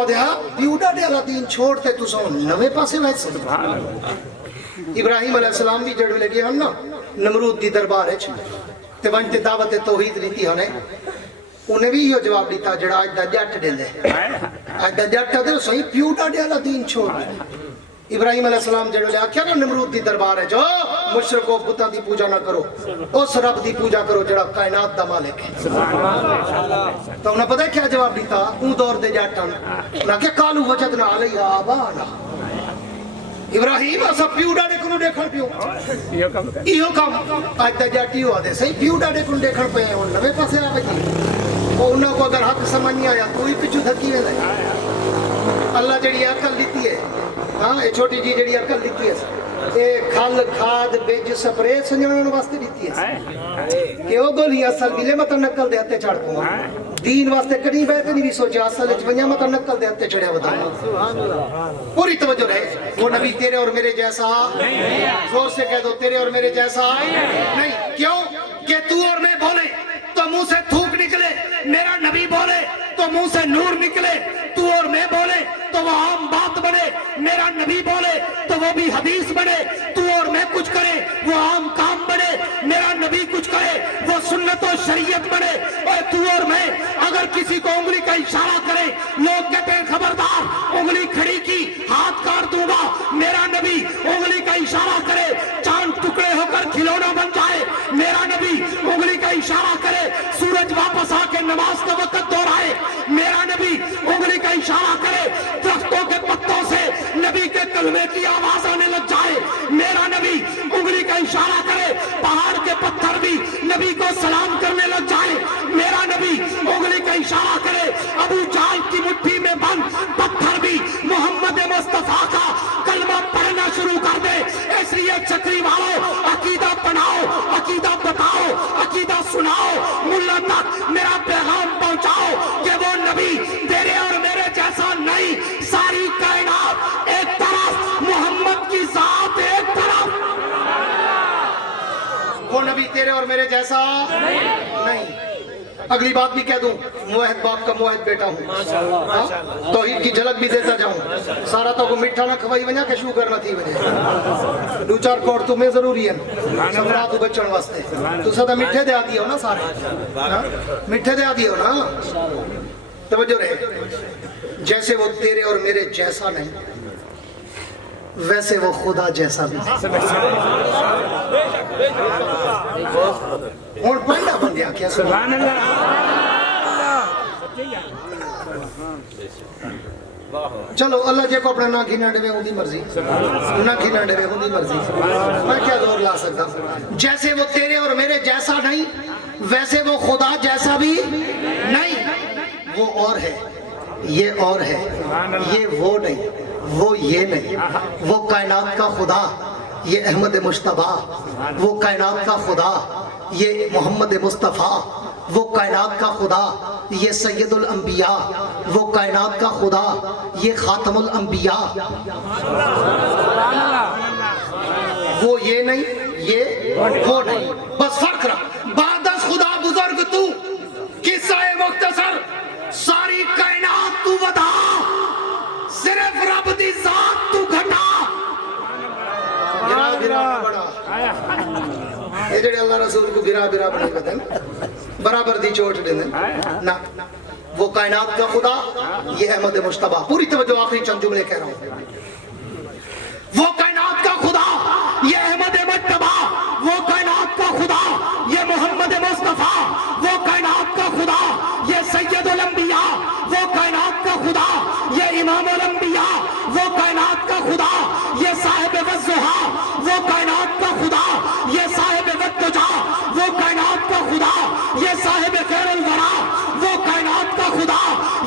کو دیا پیوڈا دے اللہ دین چھوڑتے تو سو نوے پاسے ویسے ابراہیم علیہ السلام بھی جڑ لگی ہم نا نمرود دی دربار ہے تے ونجتے دعوت توحید لیتی ہنے انہیں بھی یہ جواب دیتا جڑا آج دا جٹ دے دے آج دا جٹ دے سوئی پیوڈا دے اللہ دین چھوڑ ابراہیم علیہ السلام جڑو لیا کیا نا نمرود دی دربار ہے جو مشرکو بتاں دی پوجا نہ کرو اس رب دی پوجا کرو جڑا کائنات دا مالک ہے تو انہیں پتہ ہے کیا جواب دیتا اون دور دے جاٹن انہیں کہ قالو وجدنا علیہ آبانا ابراہیم اسا پیوڈا دے کنو دیکھن پیو ایہو کام آج دا جاٹی ہوا دے صحیح پیوڈا دے کنو دیکھن پہ ہیں انہیں نوے پاسے آ بجی وہ انہوں کو اگر حق سمجھ نہیں آیا تو ہی پچھو دھکی ہے اللہ جڑی عقل دیتی ہے ہاں یہ چھوٹی جی جڑی عقل دیتی ہے یہ کھل کھاد بیج سپرے سنجھنے واسطے دیتی ہے کہ وہ گولی اصل ملے مطا نکل دے ہتے چڑھ پوں دین واسطے کڑی بیتے نہیں بھی سوچا اصل اچھوئیاں مطا نکل دے ہتے چڑھے ودا پوری توجہ رہے وہ نبی تیرے اور میرے جیسا زور سے کہہ دو تیرے اور میرے جیسا نہیں کیوں کہ تو اور میں بولے تو منہ سے تھوک نکلے میرا نبی بولے تو منہ سے نور نکلے تو اور میں بولے تو وہ عام بات بنے میرا نبی بولے تو وہ بھی حدیث بنے تو اور میں کچھ کرے وہ عام کام بنے میرا نبی کچھ کرے وہ سنت و شریعت بنے اور تو اور میں اگر کسی کو انگلی کا اشارہ کرے لوگ کہتے ہیں خبردار انگلی کھڑی کی ہاتھ کاٹ دوں گا میرا نبی انگلی کا اشارہ کرے چاند ٹکڑے ہو کر کھلونا بن جائے میرا نبی انگلی کا اشارہ کرے سورج واپس آ کے نماز کا وقت دہرائے میرا نبی انگلی کا اشارہ کرے درختوں کے پتوں سے نبی کے کلمے کی آواز آنے لگ جائے میرا نبی انگلی کا اشارہ کرے پہاڑ کے پتھر بھی نبی کو سلام کرنے لگ جائے میرا نبی انگلی کا اشارہ کرے ابو جہل کی مٹھی میں بند پتھر بھی محمد مصطفیٰ کا کلمہ پڑھنا شروع کر دے اس لیے چکری والوں عقیدہ بناؤ عقیدہ بتاؤ عقیدہ سناؤ ملا تک میرا پیغام پہنچاؤ کہ وہ نبی تیرے اور میرے جیسا نہیں ساری کائنات ایک طرف محمد کی ذات ایک طرف وہ نبی تیرے اور میرے جیسا نہیں اگلی بات بھی کہہ دوں موحد باپ کا موحد بیٹا ہوں توحید کی جھلک بھی دیتا جاؤں سارا تو کو مٹھا نہ کھوائی وجہ کہ شوگر نہ تھی وجہ دو چار کوڑ تمہیں ضروری ہے سمرا تو بچن واسطے تو سدا مٹھے دے آدھی ہو نا سارے مٹھے دے آدھی ہو نا توجہ رہے جیسے وہ تیرے اور میرے جیسا نہیں ویسے وہ خدا جیسا بھی اور پہلا بندیا کیا سبحان اللہ چلو اللہ جے کو اپنا نہ گھینا ڈے ہوں دی مرضی نہ گھینا ڈے ہوں دی مرضی میں کیا زور لا سکتا جیسے وہ تیرے اور میرے جیسا نہیں ویسے وہ خدا جیسا بھی نہیں وہ اور ہے یہ اور ہے یہ وہ نہیں وہ یہ نہیں وہ کائنات کا خدا یہ احمد مشتبہ وہ کائنات کا خدا یہ محمد مصطفیٰ وہ کائنات کا خدا یہ سید الانبیاء وہ کائنات کا خدا یہ خاتم الانبیاء وہ یہ نہیں یہ وہ نہیں بس فرق رہا بعد از خدا بزرگ تو قصہ مختصر ساری کائنات تو بتا صرف رب دی ذات تو گھٹا گرا گرا بڑا یہ جڑے اللہ رسول کو گرا گرا بڑھائی بدن برابر دی چوٹ دینے نا وہ کائنات کا خدا یہ احمد مشتبہ پوری توجہ آخری چند جملے کہہ رہا ہوں وہ کائنات کا خدا یہ احمد مجتبہ وہ کائنات کا خدا یہ محمد مصطفیٰ وہ کائنات کا خدا یہ سید الانبیاء وہ کائنات کا خدا یہ امام الانبیاء وہ کائنات کا خدا یہ صاحب والضحیٰ وہ کائنات کا خدا یہ صاحب والدجا وہ کائنات کا خدا یہ صاحب خیر الورا وہ کائنات کا خدا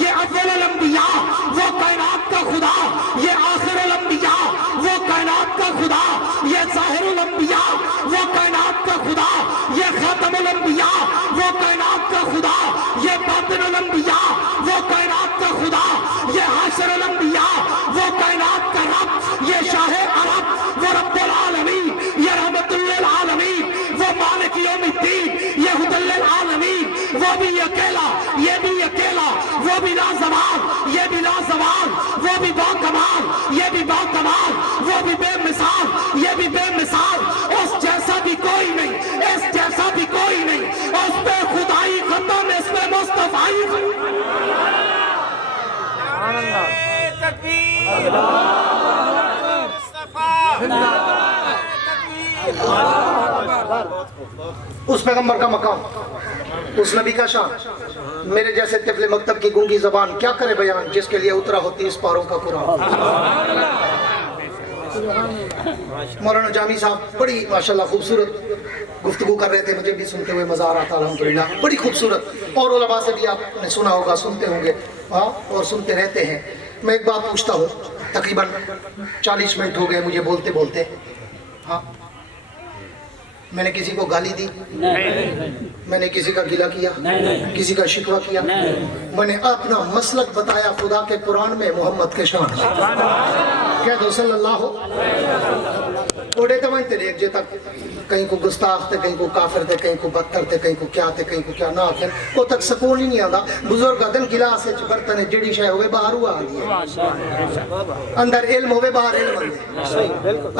یہ اول الانبیاء وہ کائنات کا خدا یہ آخر الانبیاء وہ کائنات کا خدا یہ ظاہر الانبیاء وہ کائنات کا خدا یہ خاتم الانبیاء وہ کائنات کا خدا یہ باطن الانبیاء وہ کائنات کا خدا یہ حاشر الانبیاء وہ کائنات کا رب یہ شاہ عرب وہ رب العالمین یہ رحمت للعالمین وہ مالک یوم الدین یہ ہدی للعالمین وہ بھی یہ बाकमाल, वो भी बाकमाल, ये भी बाकमाल, वो भी बेमिसाल, ये भी बेमिसाल, उस जैसा भी कोई नहीं, इस जैसा भी कोई नहीं, उस पे खुदाई खत्म, इस पे मुस्तफाई उस पैगंबर का मकाम, उस नबी का शान, मेरे जैसे तिफले मकतब की गूंगी जबान क्या करे बयान, जिसके लिए उतरा होती इस पारों का कुरान। मौलाना जामी साहब बड़ी माशाल्लाह खूबसूरत गुफ्तगू कर रहे थे, मुझे भी सुनते हुए मजा आ रहा था अल्हम्दुलिल्लाह, बड़ी खूबसूरत। और उलमा से भी आपने सुना होगा, सुनते होंगे और सुनते रहते हैं। मैं एक बात पूछता हूँ, तकरीबन 40 मिनट हो गए मुझे बोलते बोलते। हाँ, मैंने किसी को गाली दी? मैंने किसी का गिला किया? किसी का शिकवा किया? मैंने अपना मसलक बताया खुदा के कुरान में, मोहम्मद के शान। कह दो सल्लल्लाहु ओडे तो वहीं तेरे एक जे तक कहीं को गुस्ताख थे, कहीं को काफिर थे, कहीं को बदतर थे, कहीं को क्या थे, कहीं को क्या ना थे, वो तक सुकून ही नहीं आता। बुजुर्ग दिन गिलास बर्तन जड़ी शय होवे बाहर हुआ आ गया, अंदर इल्म होवे बाहर इल्म मंदे,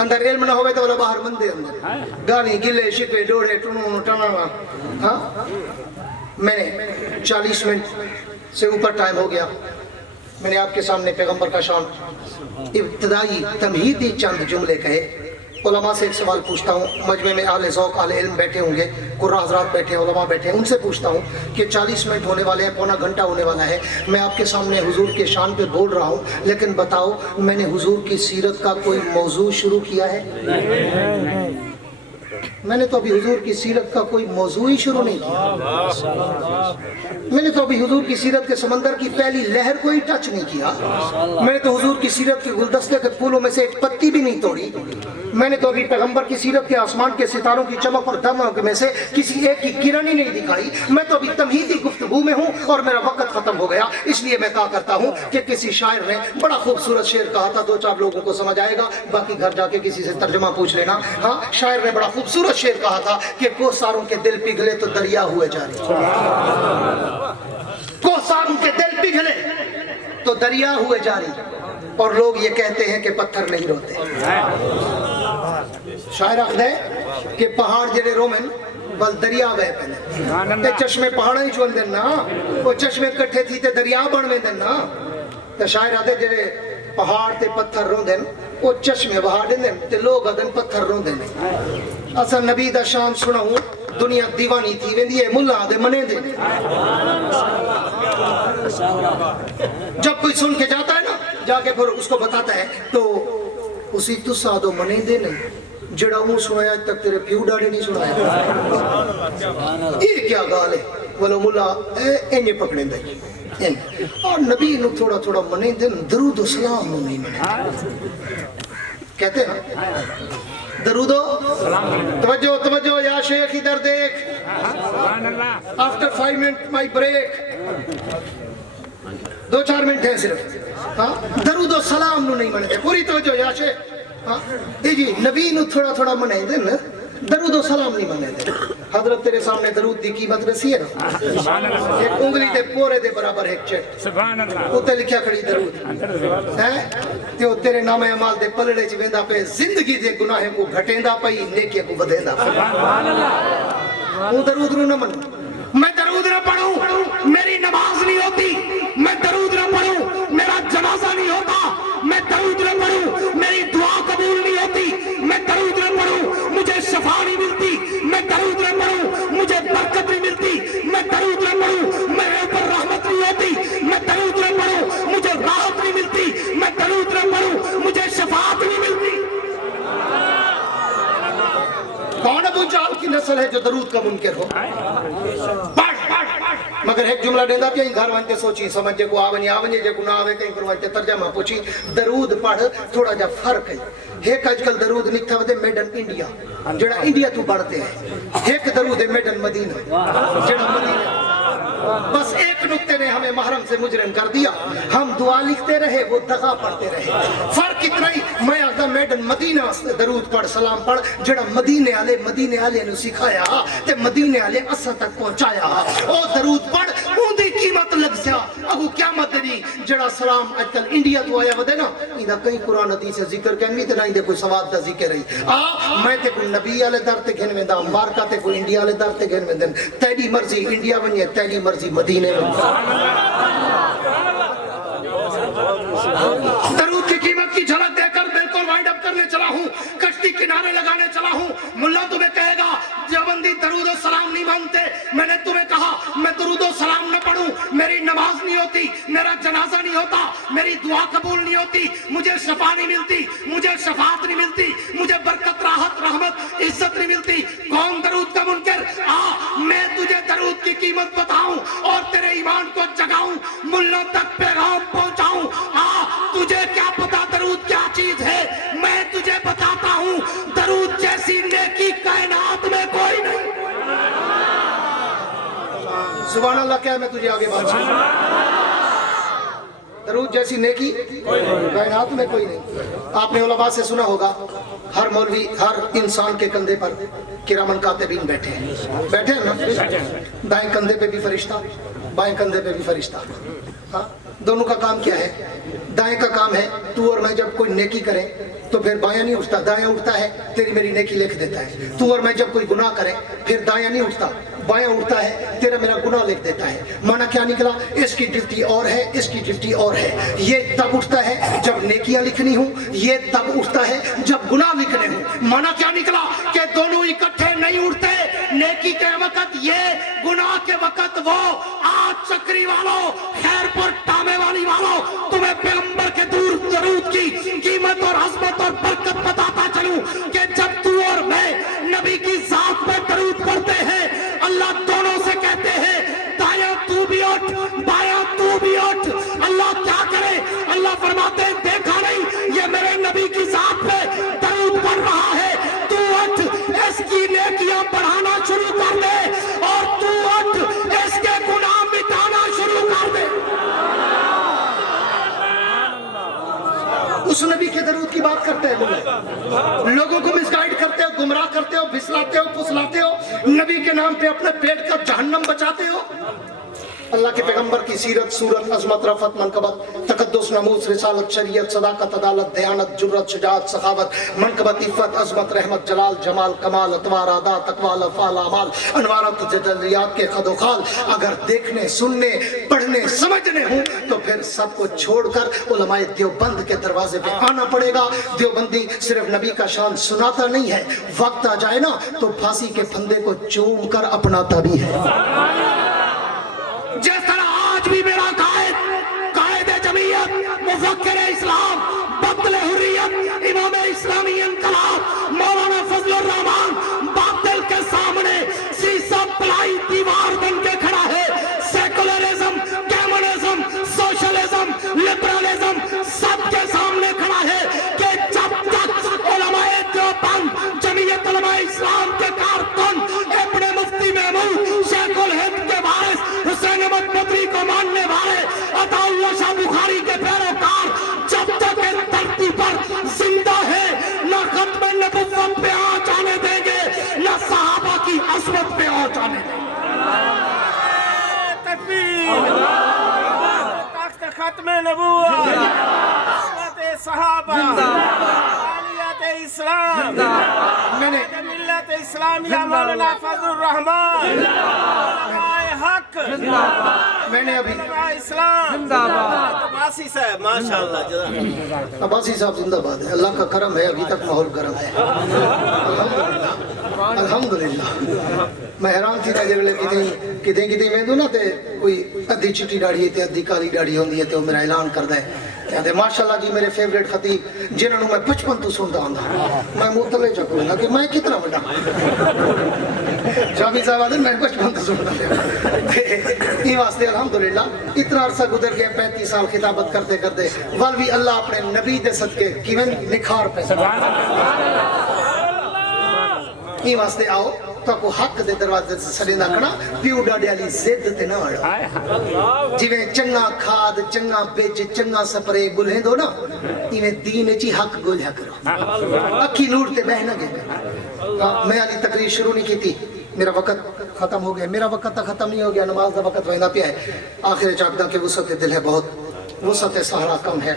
अंदर इल्म ना होवे तो वाला बाहर मंदे अंदर गाली गिले शिकवे डोड़े टुनु टनाना। हाँ, मैंने 40 मिनट से ऊपर टाइम हो गया, मैंने आपके सामने पैगंबर का शान इब्तदाई तमहीदी चंद जुमले कहे। उलमा से एक सवाल पूछता हूँ, मजमे में आले ज़ौक़ आले इल्म बैठे होंगे, कुर्रा हज़रात बैठे हैं, उलमा बैठे हैं, उनसे पूछता हूँ कि 40 मिनट होने वाले हैं, पौना घंटा होने वाला है, मैं आपके सामने हुजूर के शान पे बोल रहा हूँ, लेकिन बताओ मैंने हुजूर की सीरत का कोई मौजू शुरू किया है? मैंने तो अभी हुजूर की सीरत का कोई मौजू ही शुरू नहीं किया। मैंने तो अभी हुजूर की सीरत के समंदर की पहली लहर को ही टच नहीं किया। मैंने तो हुजूर की सीरत के गुलदस्ते के फूलों में से एक पत्ती भी नहीं तोड़ी। मैंने तो अभी पैगंबर की सीरत के आसमान के सितारों की चमक और दमक में से किसी एक की किरण ही नहीं दिखाई। मैं तो अभी तमहीदी गुफ्तगू में हूँ और मेरा वक्त खत्म हो गया। इसलिए मैं कहा करता हूँ कि किसी शायर ने बड़ा खूबसूरत शेर कहा था, 2-4 लोगों को समझ आएगा, बाकी घर जाके किसी से तर्जुमा पूछ लेना। हाँ, शायर ने बड़ा खूबसूरत शेर कहा था कि कोसारों के दिल पिघले तो दरिया हुए जारी, कोसारों के दिल पिघले तो दरिया हुए जारी, और लोग ये कहते हैं कि पत्थर नहीं रोते। शायर आखदे कि पहाड़ जेड़े रोमन बल दरिया वह पहले ते चश्मे पहाड़ा ही चुन देना, वो चश्मे इकट्ठे थी ते दरिया बन वे देना। तो शायर आदे जेड़े पहाड़ ते पत्थर रोंदे वो चश्मे बहा देंदे ते लोग आदन पत्थर रोंदे ने। असा नबी दा शान सुनाऊं, दुनिया दीवानी थी वेंदी है, मुल्ला दे मने दे। जब कोई सुन के जाता है ना, जाके फिर उसको बताता है तो उसी तुसा दो मने दे नहीं, जड़ा मुंह सुनाया तक तेरे प्यू डाड़े नहीं सुनाया। ये क्या गाल है? बोलो मुल्ला इंजे पकड़े दे और नबी नु थोड़ा थोड़ा मने दे, दरूद सलाम नु नहीं मने। कहते हैं दरूदो तवज्जो तवज्जो या शेख इधर देख, after 5 minute my break, 2-4 minute है सिर्फ। हाँ, दरूदो सलाम नु नहीं मने, पूरी तवज्जो या शेख। हाँ जी, नबी नु थोड़ा थोड़ा मने दे न, दरूदो सलाम नहीं मने दे। हजरत तेरे सामने दरूद दी कीमत रसी है ना, एक उंगली दे पोरे दे बराबर एक चेक, सुभान अल्लाह, उत्ते लिखिया खड़ी दरूद है ते ओ तेरे नाम अमाल दे पलड़े च वेंदा पे, जिंदगी दे गुनाहे को घटेंदा पई, नेकी को बदेंदा। सुभान अल्लाह, वो दरूद नु न मन, मैं दरूद न पढ़ूं मेरी नमाज नहीं होती, मैं दरूद न पढ़ूं मेरा जनाजा नहीं होता, मैं दरूद न पढ़ूं मेरी दुआ कबूल नहीं होती, मैं दरूद न पढ़ूं मुझे शफा नहीं मिलती, मैं दरूद न पढ़ूं मुझे बरकत नहीं मिलती, मैं दरूद न पढ़ूं मेरे ऊपर रहमत नहीं होती, मैं दरूद न पढ़ूं मुझे राहत नहीं मिलती, मैं दरूद न पढ़ूं मुझे शफाअत नहीं मिलती। कौन अबू जहल की नस्ल है जो दरूद का मुनकिर हो? मगर एक जुमला देंदा पे घर वंते सोची समझे को आवनी आवनी जे को ना आवे कहीं पर वंते तर्जमा पूछी। दरूद पढ़ थोड़ा जा फर्क है, एक आजकल दरूद लिखा वदे मेडन इंडिया, जेड़ा इंडिया तू पढ़ते हैं, एक दरूद है मेडन मदीना, जेड़ा मदीना। बस एक नुक्ते ने हमें महरम से मुजरम कर दिया, हम दुआ लिखते रहे वो दगा पढ़ते रहे। फर्क इतना ही, मैं आखदा मेडन मदीना दरूद पढ़ सलाम पढ़, जेड़ा मदीने आले नु सिखाया ते मदीने आले असा तक पहुंचाया। ओ दरूद पढ़, उंदी कीमत लग सा अगू क्या मत दी जड़ा सलाम आजकल इंडिया तो आया वदे ना इंदा कई कुरान हदीस से जिक्र कहनी ते ना इंदे कोई सवाद दा जिक्र रही आ मैं ते कोई नबी वाले दर ते घेन वेंदा मार्का ते कोई इंडिया वाले दर ते घेन वेंदन तेरी मर्जी इंडिया वने तेरी मर्जी मदीने में दरूद की कीमत की झलक देकर बिल्कुल वाइंड अप करने चला हूँ कश्ती किनारे लगाने चला हूँ मुल्ला तुम्हें कहेगा जबंदी दरूद और सलाम नहीं मानते मैंने तुम्हें कहा मैं दरूद और सलाम न पढ़ूं मेरी नमाज नहीं होती मेरा जनाजा नहीं होता मेरी दुआ कबूल नहीं होती मुझे शफा नहीं मिलती मुझे शफात नहीं मिलती मुझे बरकत राहत रहमत इज्जत नहीं मिलती कौन दरूद का मुनकर मैं तुझे दरूद की कीमत बताऊं और तेरे ईमान को जगाऊं मुल्लों तक पैगाम पहुंचाऊं तुझे क्या पता दरूद क्या चीज है मैं तुझे बताता हूं दरूद जैसी नेकी कायनात में कोई नहीं सुभान अल्लाह क्या मैं तुझे आगे बात दरूद जैसी नेकी कायनात में कोई नहीं आपने उलमा से सुना होगा हर मौलवी हर इंसान के कंधे पर किरामन कातिबीन बैठे हैं ना दाएं कंधे पे भी फरिश्ता बाएं कंधे पे भी फरिश्ता हाँ दोनों का काम क्या है दाएं का काम है तू और मैं जब कोई नेकी करें तो फिर बायां नहीं उठता दायां उठता है तेरी मेरी नेकी लिख देता है तू और मैं जब कोई गुनाह करें फिर दायां नहीं उठता बायां उठता है तेरा मेरा गुनाह लिख देता है माना क्या निकला इसकी ड्यूटी और है इसकी ड्यूटी और है ये तब उठता है जब नेकियां लिखनी हो ये तब उठता है जब गुनाह लिखने हो माना क्या निकला कि दोनों इकट्ठे नहीं उठते नेकी के वक्त ये गुनाह के वक्त वो आज चक्री वालों खैरपुर टामे वाली वालों तुम्हें पैगंबर के दूर दरूद की कीमत और अजमत और बरकत बताता चलूं कि जब तू और मैं नबी की जात पर दरूद पढ़ते हैं अल्लाह दोनों से कहते हैं दायां तू भी उठ बायां तू भी उठ अल्लाह क्या करे अल्लाह फरमाते हैं देखा नहीं ये मेरे नबी की जात पे दरूद पढ़ रहा है तू उठ इसकी नेकियां बढ़ाना शुरू कर दे और तू उठ इसके गुनाह मिटाना शुरू कर दे उस नबी के दरूद की बात करते हैं लोगों को मिसगाइड करते हो गुमराह करते हो फिसलाते हो फुसलाते हो नबी के नाम पे अपने पेट का जहन्नम बचाते हो अल्लाह के पैगंबर की सीरत सूरत अजमत रफत मनकबत तकद्दुस नमूस रिसालत शरीयत सदाकत अदालत दयानत जुर्रत शुजाअत सखावत मनकबत इफ़्फ़त अजमत रहमत जलाल जमाल कमाल अतवार अदा तकवा अफ़ाल अमाल अनवारत जदलियात के खदोखाल अगर देखने सुनने पढ़ने समझने हो तो फिर सबको छोड़कर उलमाए देवबंद के दरवाजे पे आना पड़ेगा देवबंदी सिर्फ नबी का शान सुनाता नहीं है वक्त आ जाए ना तो फांसी के फंदे को चूम कर अपनाता भी है जिस तरह आज भी मेरा कायद जमीयत मुफक्किर इस्लाम बदल हुर्रियत इमाम इस्लामी इनकलाब मौलाना फजलुर रहमान बातिल के सामने शीशा पलाई दीवार बन के खड़ा है सेकुलरिज्म कम्युनिज्म सोशलिज्म लिबरलिज्म सबके सामने खड़ा है कि जब तक उलमाए देवबंद जमीयत उलमाए इस्लाम के कारकुन अपने मुफ्ती महमूद शेखुल हिंद के वारिस हुसैन अहमद बदरी को मानने वाले अताउल्लाह शाह बुखारी के पैरोकार जब तक इस धरती पर जिंदा है न खत्म नबुव्वत पे आ जाने देंगे न सहाबा की असमत पे आ जाने देंगे तकबीर तख्त खत्म नबुव्वत सहाबा आलियात इस्लाम मैंने मिल्लत इस्लामिया मौलाना फजलुर रहमान हक मैंने अभी इस्लाम अब्बासी साहब माशाअल्लाह अब्बासी साहब जिंदाबाद है अल्लाह का करम है अभी तक माहौल गर्म है अल्हम्दुलिल्लाह मैं हैरान थी जगले किते मैं ना ते कोई अद्धी चिट्टी दाढ़ी ते अद्धी काली दाढ़ी होंदी है ते वो मेरा ऐलान करदा है कहते माशाअल्लाह जी मेरे फेवरेट खतीब जिन्होंने मैं बचपन तो सुनता आंदा मैं मुतले चकूंगा कि मैं कितना बड़ा जामी साहब आदि मैं बचपन तो सुनता ये वास्ते अल्हम्दुलिल्लाह इतना अरसा गुजर गया 35 साल खिताबत करते करते वल भी अल्लाह अपने नबी दे सदके किवें निखार पे ये वास्ते आओ तो को हक दे दरवाजे से सड़े ना खड़ा प्यू डाडे वाली जिद ते ना अड़ो जिवें चंगा खाद चंगा बेज चंगा स्प्रे गुले दो ना इवें दीन च हक गोलिया करो अखी नूर ते बह ना गए मैं अली तकरीर शुरू नहीं की میرا وقت ختم ہو گیا، میرا وقت تو ختم نہیں ہو گیا، نماز کا وقت وہاں پہ ہے. آخر چاکدہ کہ وسعت دل ہے بہت، وسعت سہارا کم ہے،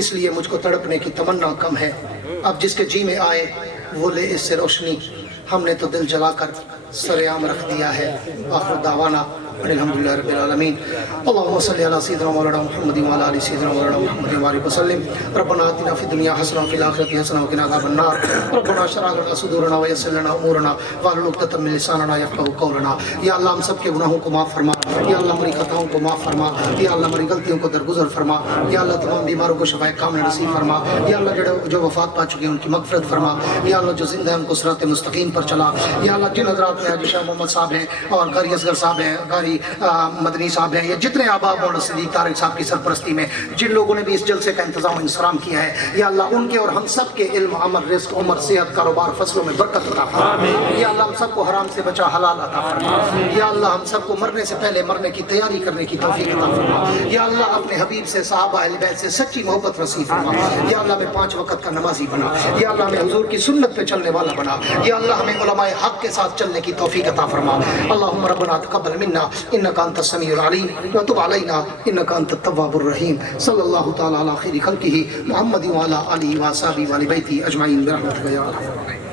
اس لیے مجھ کو تڑپنے کی تمنا کم ہے. اب جس کے جی میں آئے وہ لے اس سے روشنی، ہم نے تو دل جلا کر سر عام رکھ دیا ہے. آخر دعوانا الحمدللہ رب العالمین. اللہم صلی علی سیدنا مولانا محمد وعلی آل سیدنا مولانا محمد وبارک وسلم. ربنا آتنا فی الدنیا حسنہ وفی الآخرۃ حسنہ وقنا عذاب النار. ربنا اشرح لنا صدورنا ویسر لنا امورنا واحلل عقدۃ من لساننا یفقهوا قولنا. یا اللہ ہم سب کے گناہوں کو معاف فرما، یا اللہ ہماری خطاؤں کو معاف فرما، یا اللہ ہماری غلطیوں کو درگزر فرما، یا اللہ تمام بیماروں کو شفائے کاملہ نصیب فرما، یا اللہ جو وفات پا چکے ہیں ان کی مغفرت فرما، یا اللہ جو زندہ ہیں ان کو صراط مستقیم پر چلا. یا اللہ جن حضرات میں حاجی شاہ محمد صاحب ہیں اور قاری اصغر صاحب ہیں، قاری مدنی صاحب ہیں، یا جتنے آباء مولانا صدیق طارق صاحب کی سرپرستی میں جن لوگوں نے بھی اس جلسے کا انتظام و انصرام کیا ہے، یا اللہ ان کے اور ہم سب کے علم، عمل، رزق، عمر، صحت، کاروبار، فصلوں میں برکت عطا فرما. یا اللہ ہم سب کو حرام سے بچا حلال عطا فرما. یا اللہ ہم سب کو مرنے سے پہلے مرنے کی تیاری کرنے کی توفیق عطا فرما. یا اللہ اپنے حبیب سے، صحابہ اہل بیت سے سچی محبت نصیب فرما. یا اللہ ہمیں 5 وقت کا نمازی بنا. یا اللہ ہمیں حضور کی سنت پہ چلنے والا بنا. یا اللہ ہمیں علماء حق کے ساتھ چلنے کی توفیق عطا فرما. اللہم ربنا تقبل منا انک انت السمیع العلیم وتب علینا انک انت التواب الرحیم. صلی اللہ تعالی علی خیر خلقہ محمد وعلی آلہ وصحبہ وآل بیتہ اجمعین برحمتک یا ارحم الراحمین.